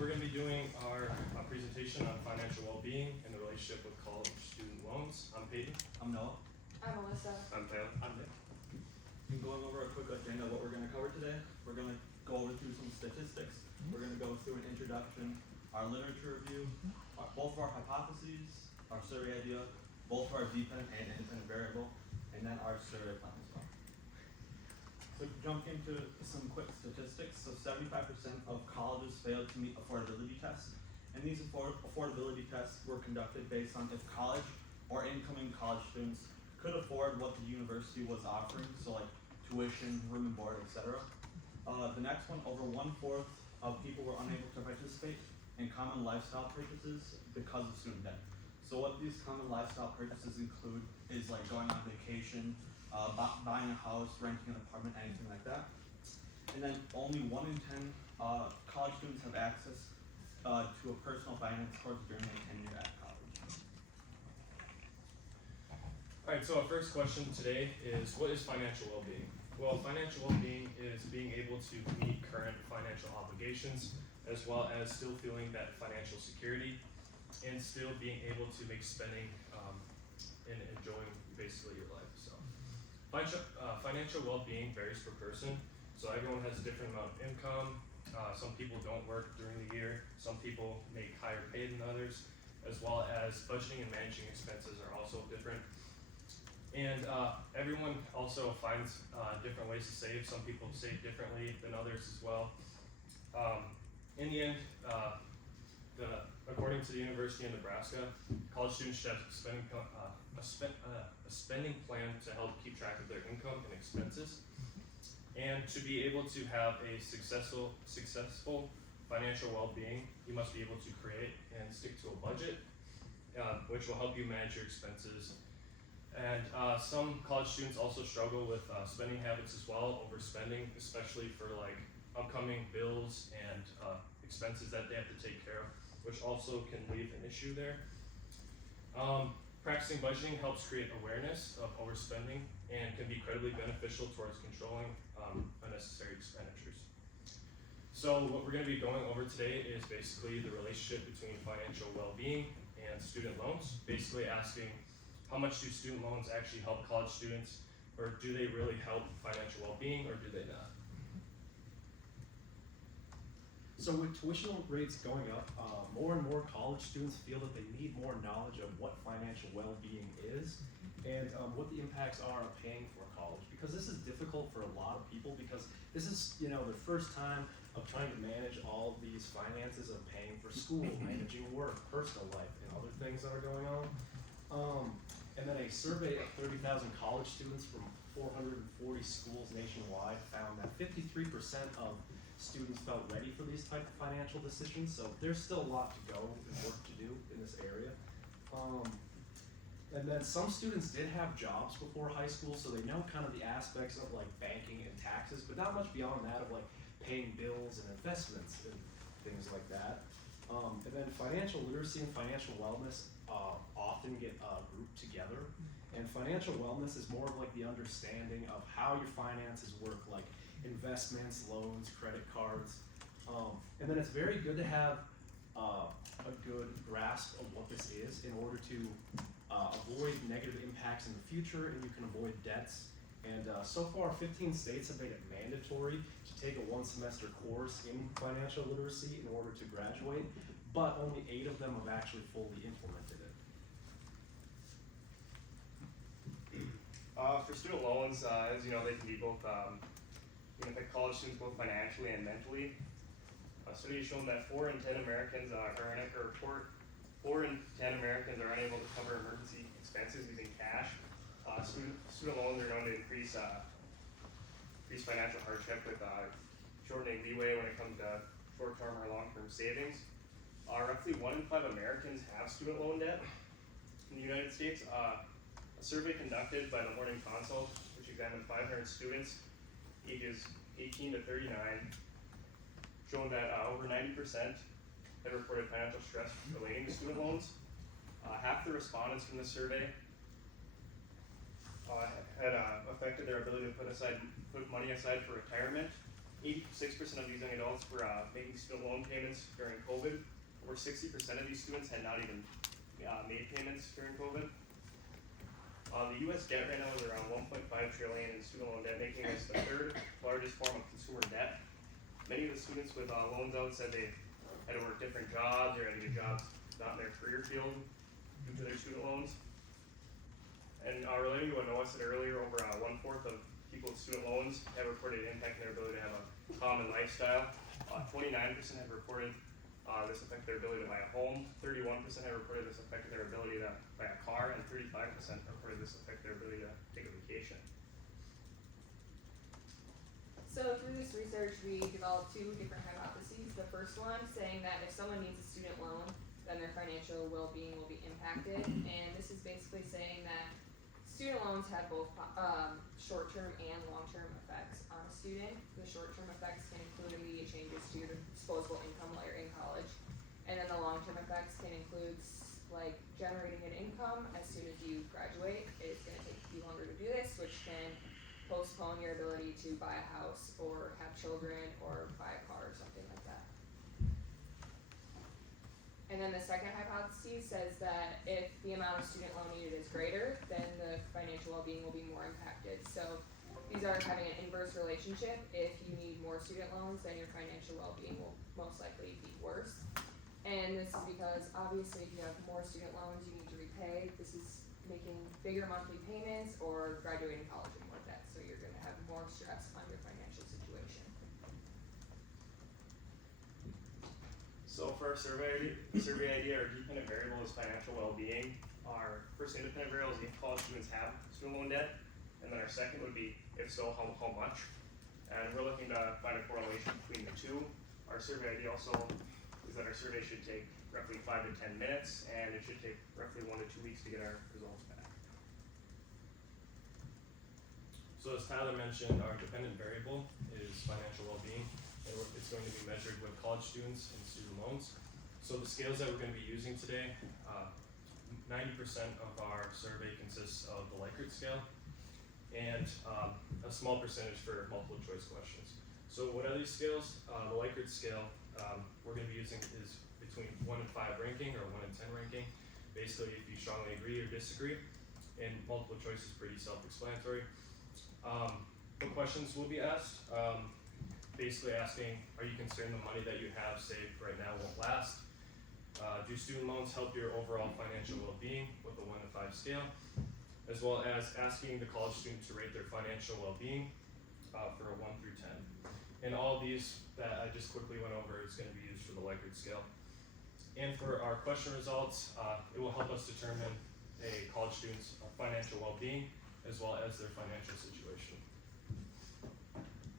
we're going to be doing our presentation on financial well-being and the relationship with college student loans. I'm Peyton. I'm Noah. I'm Melissa. I'm Taylor. I'm Nick. I'm going over a quick agenda of what we're going to cover today. We're going to go over through some statistics. We're going to go through an introduction, our literature review, both of our hypotheses, our survey idea, both of our dependent and independent variable, and then our survey plan as well. So jump into some quick statistics. So 75% of colleges failed to meet affordability tests. And these affordability tests were conducted based on if college or incoming college students could afford what the university was offering, so like tuition, room and board, etc. The next one, over 1/4 of people were unable to participate in common lifestyle purchases because of student debt. So what these common lifestyle purchases include is like going on vacation, buying a house, renting an apartment, anything like that. And then only 1 in 10 college students have access to a personal finance course during their tenure at college. Alright, so our first question today is, what is financial well-being? Well, financial well-being is being able to meet current financial obligations, as well as still feeling that financial security, and still being able to make spending and enjoying basically your life. So, financial well-being varies per person. So everyone has a different amount of income. Some people don't work during the year. Some people make higher pay than others, as well as budgeting and managing expenses are also different. And everyone also finds different ways to save. Some people save differently than others as well. In the end, according to the University of Nebraska, college students should have a spending plan to help keep track of their income and expenses. And to be able to have a successful financial well-being, you must be able to create and stick to a budget, which will help you manage your expenses. And some college students also struggle with spending habits as well, overspending, especially for like upcoming bills and expenses that they have to take care of, which also can leave an issue there. Practicing budgeting helps create awareness of overspending and can be incredibly beneficial towards controlling unnecessary expenditures. So what we're going to be going over today is basically the relationship between financial well-being and student loans, basically asking how much do student loans actually help college students, or do they really help financial well-being, or do they not? So with tuition rates going up, more and more college students feel that they need more knowledge of what financial well-being is and what the impacts are of paying for college. Because this is difficult for a lot of people because this is, their first time of trying to manage all of these finances of paying for school, managing work, personal life, and other things that are going on. And then a survey of 30,000 college students from 440 schools nationwide found that 53% of students felt ready for these type of financial decisions, so there's still a lot to go and work to do in this area. And then some students did have jobs before high school, so they know kind of the aspects of like banking and taxes, but not much beyond that of like paying bills and investments and things like that. And then financial literacy and financial wellness often get grouped together. And financial wellness is more of like the understanding of how your finances work, like investments, loans, credit cards. And then it's very good to have a good grasp of what this is in order to avoid negative impacts in the future, and you can avoid debts. And so far, 15 states have made it mandatory to take a 1-semester course in financial literacy in order to graduate, but only 8 of them have actually fully implemented it. For student loans, as you know, they can be both, affect college students both financially and mentally. A study has shown that 4 in 10 Americans are unable to cover emergency expenses using cash. Student loans are known to increase financial hardship with shortening leeway when it comes to short-term or long-term savings. Roughly 1 in 5 Americans have student loan debt in the United States. A survey conducted by the Morning Consult, which examined 500 students ages 18 to 39, showed that over 90% had reported financial stress relating to student loans. Half the respondents from the survey had affected their ability to put money aside for retirement. 86% of these young adults were making student loan payments during COVID. Over 60% of these students had not even made payments during COVID. The U.S. debt right now is around 1.5 trillion in student loan debt, making us the third largest form of consumer debt. Many of the students with loans out said they had to work different jobs or had to get jobs not in their career field due to their student loans. And related to what Noah said earlier, over 1/4 of people with student loans have reported impact their ability to have a common lifestyle. 29% have reported this affected their ability to buy a home. 31% have reported this affected their ability to buy a car, and 35% reported this affected their ability to take a vacation. So through this research, we developed two different hypotheses. The first one saying that if someone needs a student loan, then their financial well-being will be impacted. And this is basically saying that student loans have both short-term and long-term effects on a student. The short-term effects can include immediate changes to your disposable income while you're in college. And then the long-term effects can include like generating an income as soon as you graduate. It's going to take you longer to do this, which can postpone your ability to buy a house or have children or buy a car or something like that. And then the second hypothesis says that if the amount of student loan needed is greater, then the financial well-being will be more impacted. So these are having an inverse relationship. If you need more student loans, then your financial well-being will most likely be worse. And this is because obviously if you have more student loans you need to repay, this is making bigger monthly payments or graduating college with more debt. So you're going to have more stress on your financial situation. So for our survey idea, our dependent variable is financial well-being. Our first independent variable is if college students have student loan debt, and then our second would be if so, how much. And we're looking to find a correlation between the two. Our survey idea also is that our survey should take roughly 5 to 10 minutes, and it should take roughly 1 to 2 weeks to get our results back. So as Tyler mentioned, our dependent variable is financial well-being, and it's going to be measured with college students and student loans. So the scales that we're going to be using today, 90% of our survey consists of the Likert scale, and a small percentage for multiple choice questions. So what are these scales? The Likert scale we're going to be using is between 1 and 5 ranking or 1 and 10 ranking. Basically, if you strongly agree or disagree, and multiple choice is pretty self-explanatory. What questions will be asked? Basically asking, are you concerned the money that you have saved right now won't last? Do student loans help your overall financial well-being with a 1 to 5 scale? As well as asking the college student to rate their financial well-being for a 1 through 10. And all of these that I just quickly went over is going to be used for the Likert scale. And for our question results, it will help us determine a college student's financial well-being as well as their financial situation.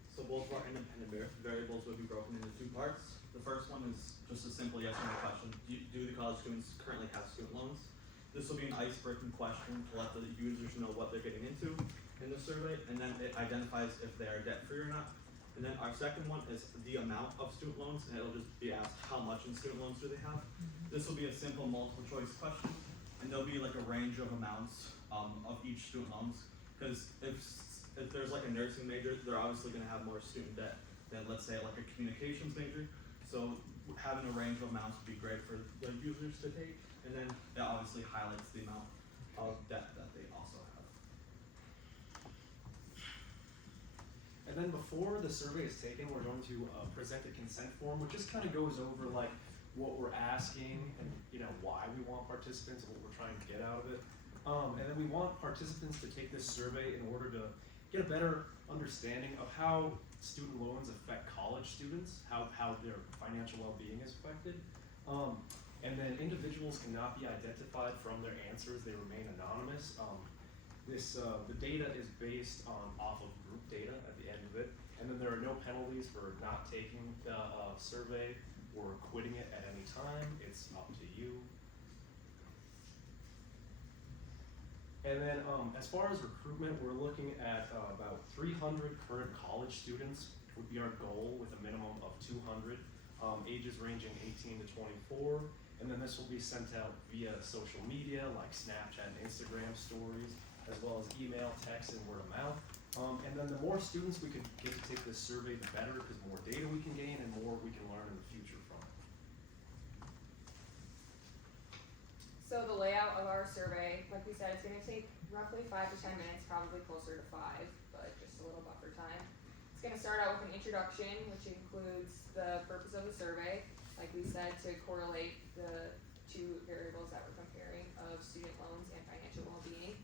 So both of our independent variables would be broken into two parts. The first one is just a simple yes or no question. Do the college students currently have student loans? This will be an icebreaking question to let the users know what they're getting into in the survey, and then it identifies if they are debt-free or not. And then our second one is the amount of student loans, and it'll just be asked how much in student loans do they have. This will be a simple multiple choice question, and there'll be like a range of amounts of each student loans. Because if there's like a nursing major, they're obviously going to have more student debt than let's say like a communications major. So having a range of amounts would be great for the users to take, and then it obviously highlights the amount of debt that they also have. And then before the survey is taken, we're going to present a consent form, which just kind of goes over like what we're asking and why we want participants and what we're trying to get out of it. And then we want participants to take this survey in order to get a better understanding of how student loans affect college students, how their financial well-being is affected. And then individuals cannot be identified from their answers, they remain anonymous. The data is based off of group data at the end of it, and then there are no penalties for not taking the survey or quitting it at any time. It's up to you. And then as far as recruitment, we're looking at about 300 current college students would be our goal, with a minimum of 200, ages ranging 18 to 24. And then this will be sent out via social media like Snapchat and Instagram stories, as well as email, text, and word of mouth. And then the more students we can get to take this survey, the better, because the more data we can gain and more we can learn in the future from it. So the layout of our survey, like we said, it's gonna take roughly 5 to 10 minutes, probably closer to 5, but just a little buffer time. It's gonna start out with an introduction, which includes the purpose of the survey, like we said, to correlate the two variables that we're comparing of student loans and financial well-being.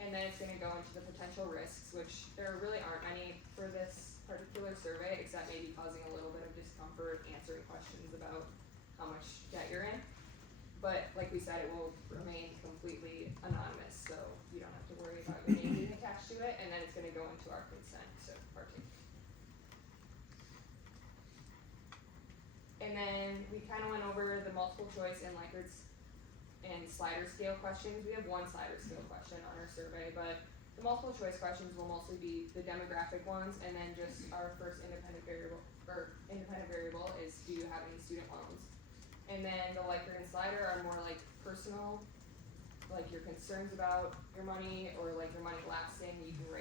And then it's gonna go into the potential risks, which there really aren't any for this particular survey, except maybe causing a little bit of discomfort answering questions about how much debt you're in. But like we said, it will remain completely anonymous, so you don't have to worry about your name being attached to it, and then it's gonna go into our consent to partake. And then we kinda went over the multiple choice and Likert and slider scale questions. We have one slider scale question on our survey, but the multiple choice questions will mostly be the demographic ones, and then just our first independent variable is, do you have any student loans? And then the Likert and slider are more like personal, like your concerns about your money, or like your money lapsing. You can